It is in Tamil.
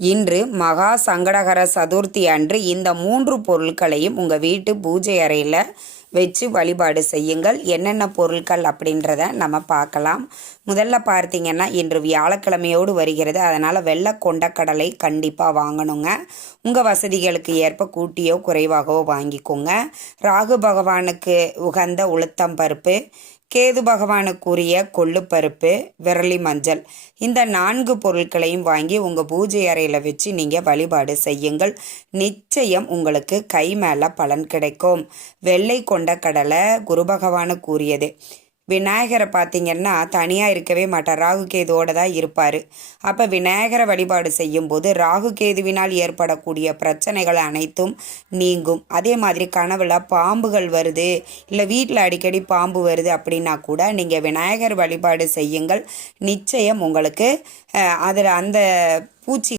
இன்று மகா சங்கடகர சதுர்த்தி அன்று இந்த 3 பொருட்களையும் உங்கள் வீட்டு பூஜை அறையில் வச்சு வழிபாடு செய்யுங்கள். என்னென்ன பொருட்கள் அப்படின்றத நம்ம பார்க்கலாம். முதல்ல பார்த்தீங்கன்னா, இன்று வியாழக்கிழமையோடு வருகிறது. அதனால் வெள்ளை கொண்டக்கடலை கண்டிப்பாக வாங்கணுங்க. உங்கள் வசதிகளுக்கு ஏற்ப கூட்டியோ குறைவாகவோ வாங்கிக்கோங்க. ராகு பகவானுக்கு உகந்த உளுத்தம் பருப்பு, கேது பகவானுக்குரிய கொள்ளுப்பருப்பு, விரலி மஞ்சள், இந்த 4 பொருட்களையும் வாங்கி உங்கள் பூஜை அறையில் வச்சு நீங்கள் வழிபாடு செய்யுங்கள். நிச்சயம் உங்களுக்கு கை மேலே பலன் கிடைக்கும். வெள்ளை கொண்ட கடலை குரு பகவானுக்குரியது. விநாயகரை பார்த்திங்கன்னா தனியாக இருக்கவே மாட்டார், ராகு கேதுவோடு தான் இருப்பார். அப்போ விநாயகரை வழிபாடு செய்யும்போது ராகு கேதுவினால் ஏற்படக்கூடிய பிரச்சனைகள் அனைத்தும் நீங்கும். அதே மாதிரி கனவில் பாம்புகள் வருது, இல்லை வீட்டில் அடிக்கடி பாம்பு வருது அப்படின்னா கூட நீங்கள் விநாயகர் வழிபாடு செய்யுங்கள். நிச்சயம் உங்களுக்கு அதில் அந்த பூச்சி